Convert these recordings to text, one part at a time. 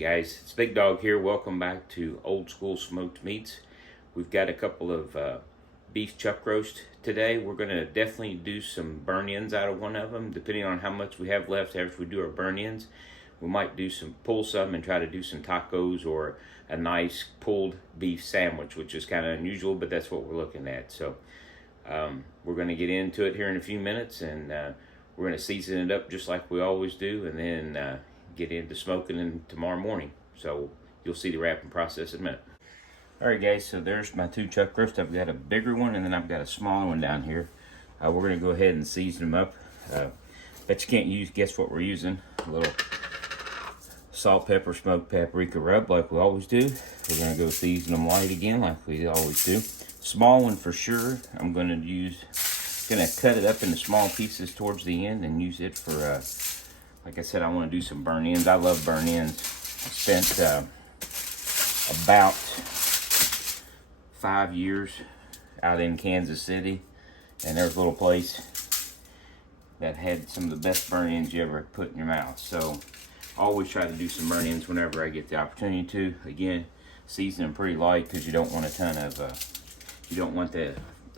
guys, it's Big Dog here. Welcome back to Old School Smoked Meats. We've got a couple of beef chuck roast today. We're going to definitely do some burn-ins out of one of them, depending on how much we have left after we do our burn-ins. We might pull some and try to do some tacos or a nice pulled beef sandwich, which is kind of unusual, but that's what we're looking at. So we're going to get into it here in a few minutes, and we're going to season it up just like we always do, and then get into smoking in tomorrow morning. So you'll see the wrapping process in a minute. Alright guys, so there's my two chuck roasts. I've got a bigger one and then I've got a smaller one down here. We're going to go ahead and season them up. Bet you can't guess what we're using. A little salt, pepper, smoked paprika rub like we always do. We're going to go season them light again like we always do. Small one for sure. I'm going to cut it up into small pieces towards the end and use it for like I said, I want to do some burn-ins. I love burn-ins. I spent about 5 years out in Kansas City, and there was a little place that had some of the best burn-ins you ever put in your mouth. So I always try to do some burn-ins whenever I get the opportunity to. Again, season them pretty light because you don't want a ton of, you don't want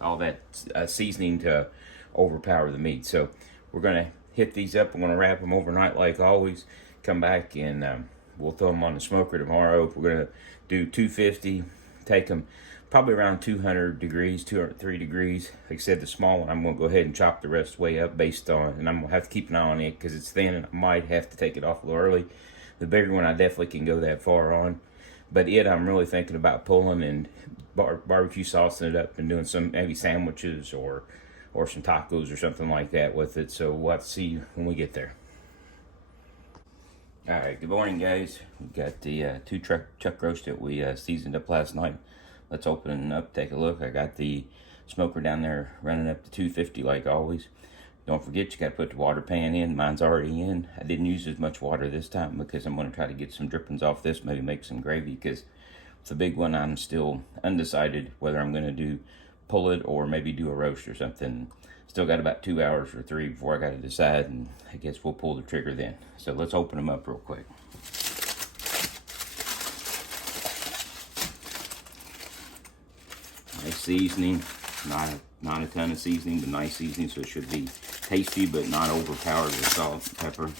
all that seasoning to overpower the meat. So we're going to hit these up. I'm going to wrap them overnight like always. Come back and we'll throw them on the smoker tomorrow. We're going to do 250. Take them probably around 200 degrees, 203 degrees. Like I said, the small one, I'm going to go ahead and chop the rest way up based on, and I'm going to have to keep an eye on it because it's thin and I might have to take it off a little early. The bigger one, I definitely can go that far on. But I'm really thinking about pulling and barbecue saucing it up and doing some maybe sandwiches or some tacos or something like that with it. So we'll have to see when we get there. Alright, good morning guys. We've got the two chuck roast that we seasoned up last night. Let's open it up, take a look. I got the smoker down there running up to 250 like always. Don't forget, you got to put the water pan in. Mine's already in. I didn't use as much water this time because I'm going to try to get some drippings off this, maybe make some gravy, because with the big one I'm still undecided whether I'm going to pull it or maybe do a roast or something. Still got about 2 hours or 3 before I got to decide, and I guess we'll pull the trigger then. So let's open them up real quick. Nice seasoning, not a ton of seasoning, but nice seasoning, so it should be tasty but not overpowered with salt and pepper.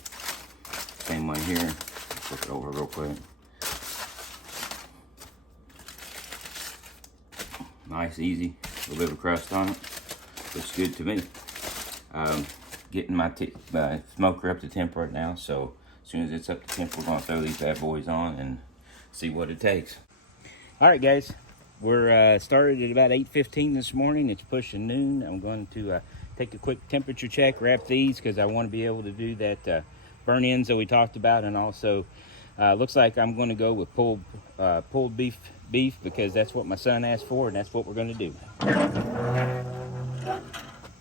Same one here. Flip it over real quick. Nice, easy, a little bit of crust on it. Looks good to me. Getting my smoker up to temp right now, so as soon as it's up to temp, we're going to throw these bad boys on and see what it takes. All right, guys, we're started at about 8:15 this morning. It's pushing noon. I'm going to take a quick temperature check, wrap these because I want to be able to do that burn-ins that we talked about, and also looks like I'm going to go with pulled beef because that's what my son asked for, and that's what we're going to do.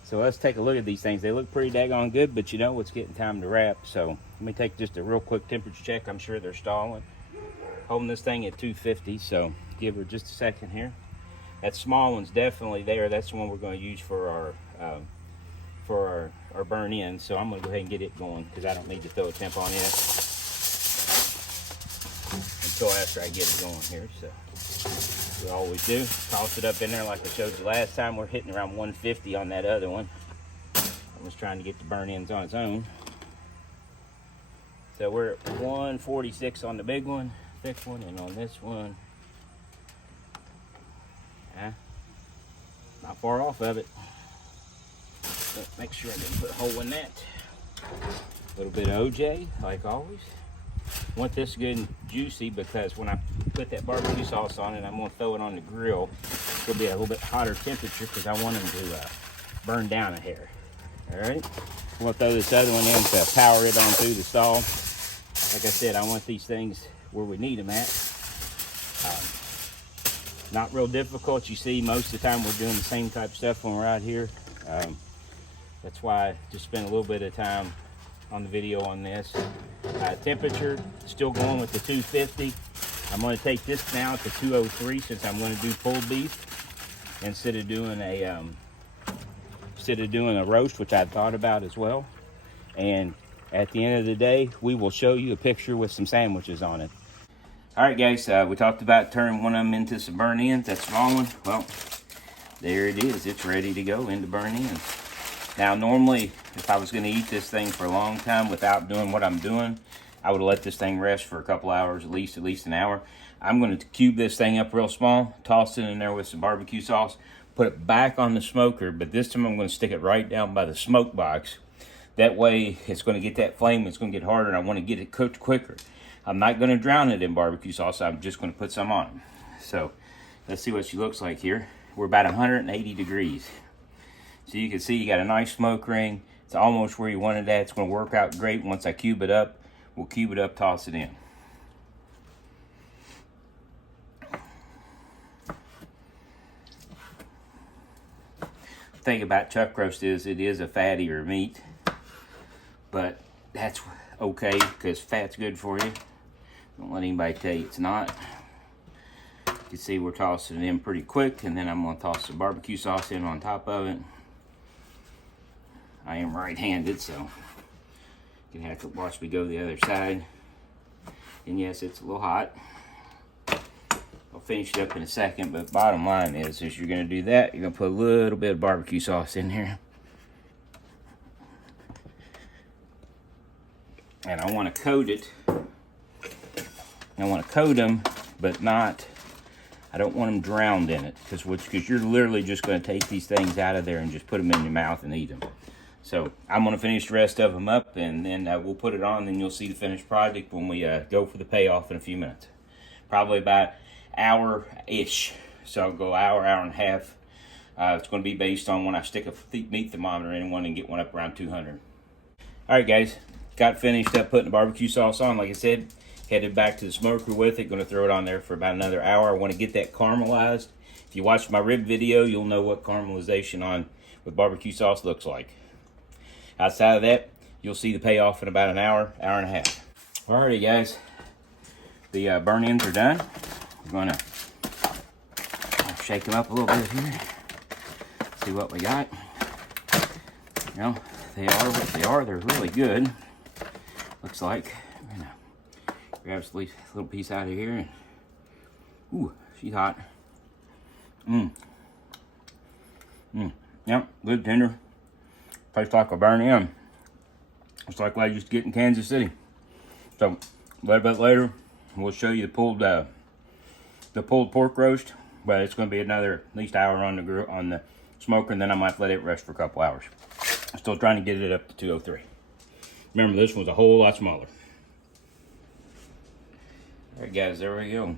So let's take a look at these things. They look pretty daggone good, but you know it's getting time to wrap. So let me take just a real quick temperature check. I'm sure they're stalling. Holding this thing at 250, so give her just a second here. That small one's definitely there. That's the one we're going to use for our burn-in. So I'm going to go ahead and get it going because I don't need to throw a temp on it until after I get it going here. So we always do. Toss it up in there like I showed you last time. We're hitting around 150 on that other one. I was trying to get the burn-ins on its own. So we're at 146 on the big one, thick one, and on this one, not far off of it. But make sure I didn't put a hole in that. A little bit of OJ, like always. Want this good and juicy because when I put that barbecue sauce on it, I'm going to throw it on the grill. It'll be a little bit hotter temperature because I want them to burn down a hair. All right, I'm going to throw this other one in to power it on through the stall. Like I said, I want these things where we need them at. Not real difficult. You see, most of the time we're doing the same type of stuff when we're out here. That's why I just spent a little bit of time on the video on this. Temperature, still going with the 250. I'm going to take this now to 203 since I'm going to do pulled beef instead of doing a roast, which I thought about as well. And at the end of the day, we will show you a picture with some sandwiches on it. All right, guys, we talked about turning one of them into some burn ends, that small one. Well, there it is. It's ready to go into burn ends. Now, normally, if I was going to eat this thing for a long time without doing what I'm doing, I would have let this thing rest for a couple hours, at least an hour. I'm going to cube this thing up real small, toss it in there with some barbecue sauce, put it back on the smoker, but this time I'm going to stick it right down by the smoke box. That way, it's going to get that flame, it's going to get harder, and I want to get it cooked quicker. I'm not going to drown it in barbecue sauce, I'm just going to put some on it. So, let's see what she looks like here. We're about 180 degrees. So you can see you got a nice smoke ring. It's almost where you want it at. It's going to work out great once I cube it up. We'll cube it up, toss it in. The thing about chuck roast is it is a fattier meat, but that's okay because fat's good for you. Don't let anybody tell you it's not. You can see we're tossing it in pretty quick, and then I'm going to toss some barbecue sauce in on top of it. I am right-handed, so you're going to have to watch me go the other side. And yes, it's a little hot. I'll finish it up in a second, but bottom line is you're going to do that, you're going to put a little bit of barbecue sauce in here. And I want to coat it. I want to coat them, but not, I don't want them drowned in it, because you're literally just going to take these things out of there and just put them in your mouth and eat them. So I'm going to finish the rest of them up, and then we'll put it on, and you'll see the finished project when we go for the payoff in a few minutes. Probably about hour-ish. So I'll go hour and a half. It's going to be based on when I stick a meat thermometer in one and get one up around 200. All right, guys. Got finished up putting the barbecue sauce on. Like I said, headed back to the smoker with it. Going to throw it on there for about another hour. I want to get that caramelized. If you watched my rib video, you'll know what caramelization on with barbecue sauce looks like. Outside of that, you'll see the payoff in about an hour, hour and a half. Alrighty, guys. The burn ends are done. We're going to shake them up a little bit here. See what we got. You know, they are what they are. They're really good. Looks like. I'm going to grab this little piece out of here. And, ooh, she's hot. Yep, good tender. Tastes like a burn end. It's like what I used to get in Kansas City. So, a little bit later, we'll show you the pulled pork roast. But it's going to be another at least hour on the grill, on the smoker, and then I might let it rest for a couple hours. I'm still trying to get it up to 203. Remember, this one's a whole lot smaller. All right, guys, there we go.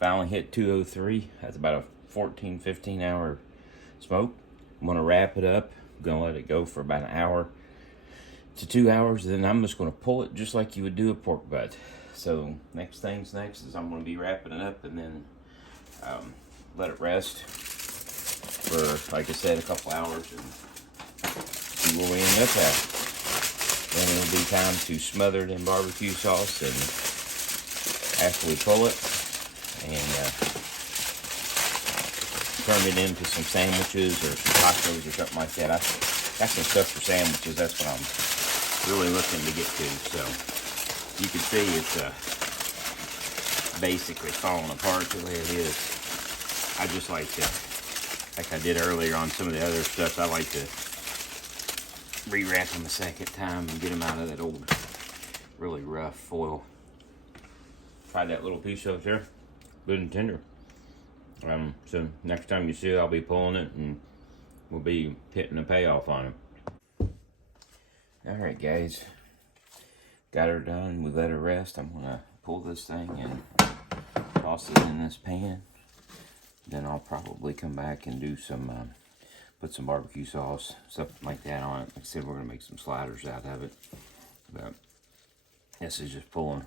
Finally hit 203. That's about a 14-15 hour smoke. I'm going to wrap it up. I'm going to let it go for about an hour to 2 hours. Then I'm just going to pull it just like you would do a pork butt. So next is I'm going to be wrapping it up and then let it rest for, like I said, a couple hours and see where we end up at. Then it'll be time to smother it in barbecue sauce and after we pull it and turn it into some sandwiches or some tacos or something like that. I got some stuff for sandwiches. That's what I'm really looking to get to. So you can see it's basically falling apart the way it is. I just like to, like I did earlier on some of the other stuff, I like to rewrap them a second time and get them out of that old, really rough foil. Try that little piece over there, good and tender. So next time you see it, I'll be pulling it and we'll be hitting the payoff on it. All right, guys, got her done. We let her rest. I'm gonna pull this thing and toss it in this pan. Then I'll probably come back and do some, put some barbecue sauce, something like that on it. Like I said, we're gonna make some sliders out of it. But this is just pulling.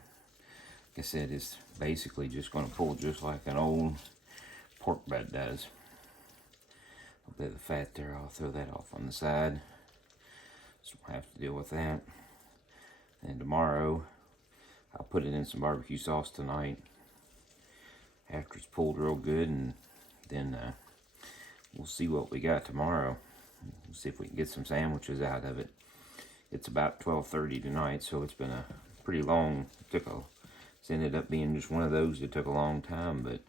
Like I said, it's basically just gonna pull just like an old pork butt does. A bit of the fat there, I'll throw that off on the side. So we'll have to deal with that. And tomorrow, I'll put it in some barbecue sauce tonight after it's pulled real good, and then we'll see what we got tomorrow. We'll see if we can get some sandwiches out of it. It's about 12:30 tonight, so it's been a pretty long, took It's ended up being just one of those that took a long time, but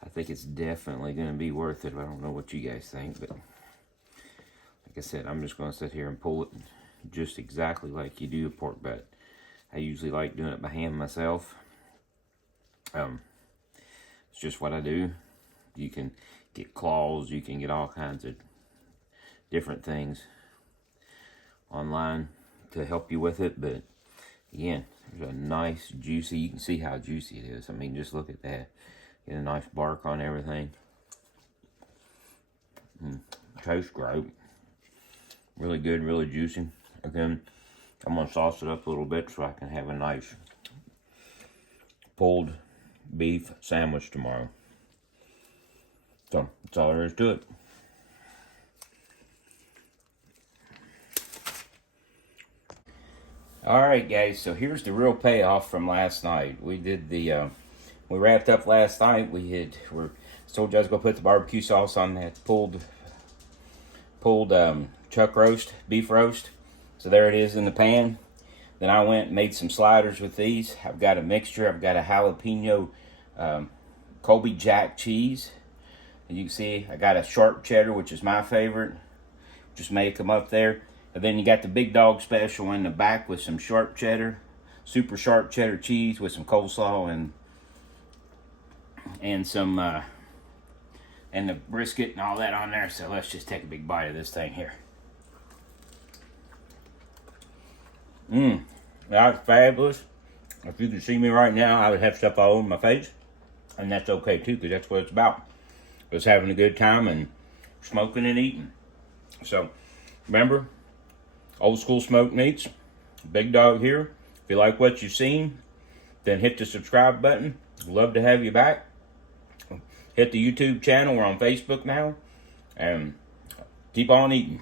I think it's definitely going to be worth it. I don't know what you guys think, but like I said, I'm just going to sit here and pull it just exactly like you do a pork butt. I usually like doing it by hand myself. It's just what I do. You can get claws, you can get all kinds of different things online to help you with it, but again, there's a nice juicy, you can see how juicy it is. I mean, just look at that. Get a nice bark on everything. Tastes great. Really good, really juicy. Again, I'm going to sauce it up a little bit so I can have a nice pulled beef sandwich tomorrow. So, that's all there is to it. Alright guys, so here's the real payoff from last night. We did the, we wrapped up last night. I told you I was going to put the barbecue sauce on that pulled chuck roast, beef roast. So there it is in the pan. Then I went and made some sliders with these. I've got a mixture. I've got a jalapeno Colby Jack cheese. And you can see I got a sharp cheddar, which is my favorite. Just make them up there. And then you got the Big Dog Special in the back with some sharp cheddar, super sharp cheddar cheese with some coleslaw and some and the brisket and all that on there. So let's just take a big bite of this thing here. That's fabulous. If you could see me right now, I would have stuff all over my face, and that's okay too, because that's what it's about. It's having a good time and smoking and eating. So remember, Old School Smoked Meats, Big Dog here. If you like what you've seen, then hit the subscribe button. Love to have you back. Hit the YouTube channel. We're on Facebook now. And keep on eating.